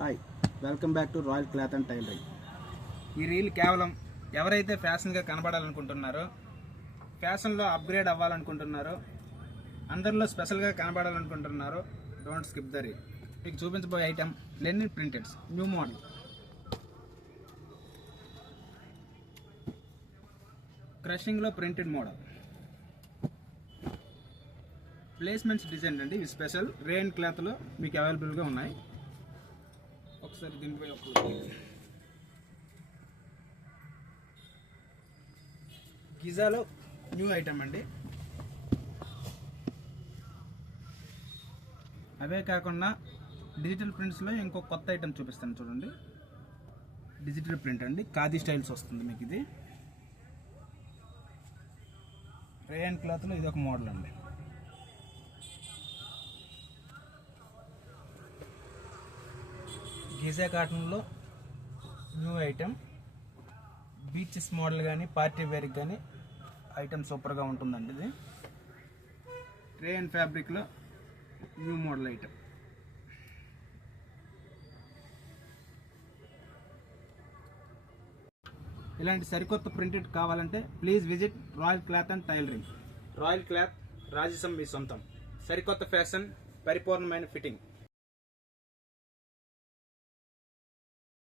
Hi, welcome back to royal cloth and tailoring. ఈ reel కేవలం ఎవరైతే ఫ్యాషన్గా కనబడాలనుకుంటున్నారో, ఫ్యాషన్లో అప్గ్రేడ్ అవ్వాలనుకుంటున్నారో, అందరిలో స్పెషల్గా కనబడాలనుకుంటున్నారో డోంట్ స్కిప్ ద రీల్. మీకు చూపించబోయే item linen printeds new model క్రషింగ్లో ప్రింటెడ్ మోడల్ ప్లేస్మెంట్స్ డిజైన్ అండి. ఇవి స్పెషల్ రేయన్ క్లాత్లో మీకు అవైలబుల్గా ఉన్నాయి. ఒకసారి దీనిపై గిజాలో న్యూ ఐటమ్ అండి. అవే కాకుండా డిజిటల్ ప్రింట్స్లో ఇంకో కొత్త ఐటమ్ చూపిస్తాను చూడండి. డిజిటల్ ప్రింట్ అండి, ఖాదీ స్టైల్స్ వస్తుంది మీకు. ఇది రేయన్ క్లాత్లో ఇది ఒక మోడల్ అండి. గిజా కాటన్లో న్యూ ఐటమ్, బీచెస్ మోడల్ కానీ పార్టీ వేర్కి కానీ ఐటమ్ సూపర్గా ఉంటుందండి. ఇది రేయన్ ఫ్యాబ్రిక్లో న్యూ మోడల్ ఐటమ్. ఇలాంటి సరికొత్త ప్రింటెడ్ కావాలంటే please visit royal cloth and tailoring. Royal cloth రాజసం మీ సొంతం. సరికొత్త ఫ్యాషన్, పరిపూర్ణమైన ఫిట్టింగ్.